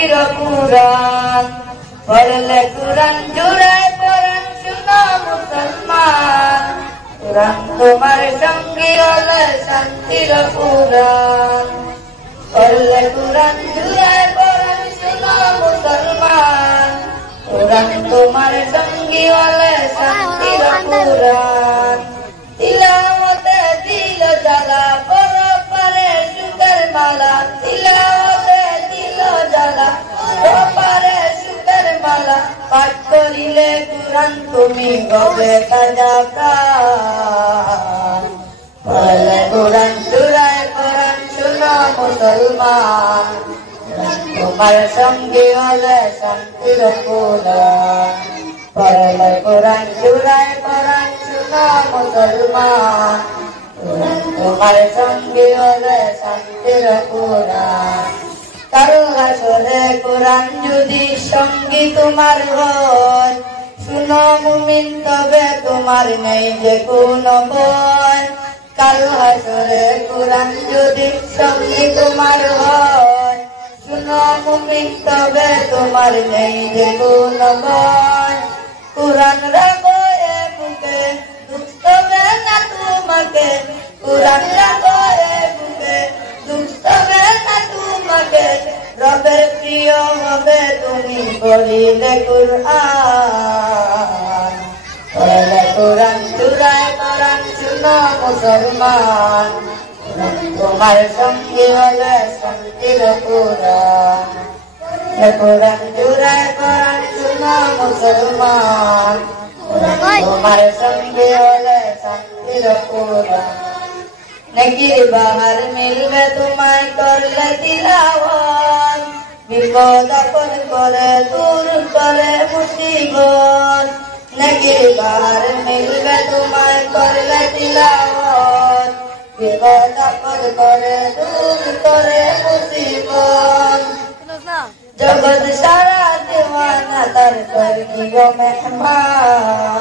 শান্তির কুরআন পড়লে কুরআন জুড়ায় পরাণ শুনো মুসলমান কুরআন তোমার সঙ্গী হলে শান্তির কুরআন পড়লে কুরআন জুড়ায় পরাণ শুনো মুসলমান কুরআন তোমার সঙ্গী হলে শান্তির কুরআন তিলাওয়াতে দিল জ্বালা পরপারে সুখের মালা তিলাওয়াতে দিল জ্বালা পরপারে সুখের মালা পাঠ করিলে কুরআন তুমি গবে তাজা প্রাণ পড়লে কুরআন জুড়ায় পরাণ শুনো মুসলমান তোমার সঙ্গী হলে শান্তির কুরআন পড়লে কুরআন জুড়ায় পরাণ শুনো মুসলমান তোমার সঙ্গী হলে শান্তির কুরআন কাল হাসরে কুরআন যদি সঙ্গী তোমার হয় শুনো মুমিন তবে তোমার নেই যে কোনো ভয় কাল হাসরে কুরআন যদি সঙ্গী তোমার হয় শুনো মুমিন তবে তোমার নেই যে কোনো ভয় কুরআন রাখো এ বুকে দুঃখ হবে না তোমাকে কুরআন রাখো এ বুকে দুঃখ হবে না তোমাকে রবের প্রিয় হবে তুমি পড়িলে কুরআন পড়লে কুরআন জুড়ায় পরাণ শুনো মুসলমান তোমার সঙ্গী হলে শান্তির কুরআন কুরআন জুড়ায় পরাণ শুনো মুসলমান তোমার সঙ্গী হলে শান্তির কুরআন নেকির বাহার মিলবে তোমায় করলে তিলাওয়াত বিপদ আপদ করে দূর করে মুসিবত নেকির বাহার মিলবে তোমায় করলে তিলাওয়াত বিপদ আপদ করে দূর করে মুসিবত জগৎ সারা দেওয়ানা তার করবি গো মেহমান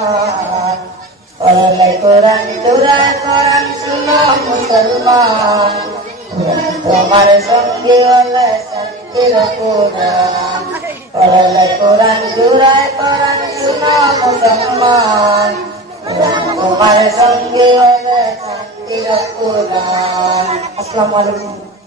পড়লে কুরআন জুড়ায় পরাণ শুনো মুসলমান তোমার সঙ্গী হলে শান্তির কুরআন পড়লে কুরআন জুড়ায় পরাণ শুনো মুসলমান তোমার সঙ্গী হলে শান্তির কুরআন। আসসালামু আলাইকুম।